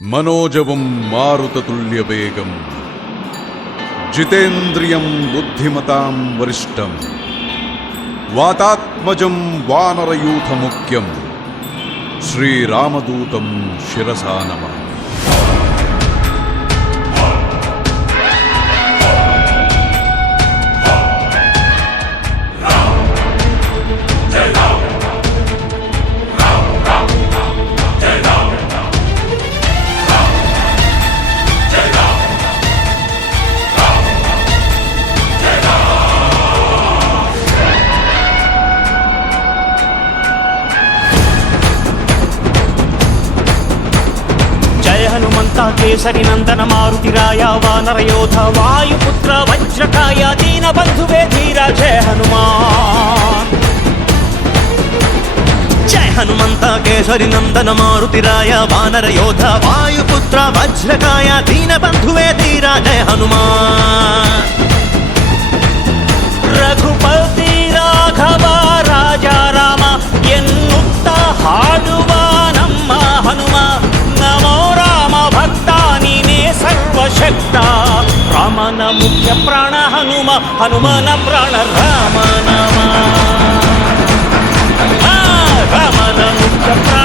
మనోజవం మారుతతుల్యవేగం జితేంద్రియం బుద్ధిమతాం వరిష్టం వాతాత్మజం వానరయూథముఖ్యం శ్రీరామదూతం శిరసా నమామి. హనుమంతా కేసరి నందన మారుతిరాయ వానరయోధ వాయుపుత్ర వజ్రకాయ దీన బంధువే ధీర జయ హనుమాన్. జయ హనుమంత కేసరి నందన మారుతిరాయ వానరయోధ వాయుపుత్ర వజ్రకాయ దీన బంధువే ధీర జయ హనుమాన్. ರಘುಪತಿ ರಾಘವ ರಾಜಾ ರಾಮ ಎನ್ನುತ್ತ ಹಾಡುವ ನಮ್ಮ ಹನುಮ ನಮೋ ರಾಮ ಭಕ್ತ ನೀನೇ ಸರ್ವಶಕ್ತ. ರಾಮನ ಮುಖ್ಯ ಪ್ರಾಣ ಹನುಮ ಹನುಮನ ಪ್ರಾಣ ರಾಮ ನಾಮ. ರಾಮನ ಮುಖ್ಯ ಪ್ರಾಣ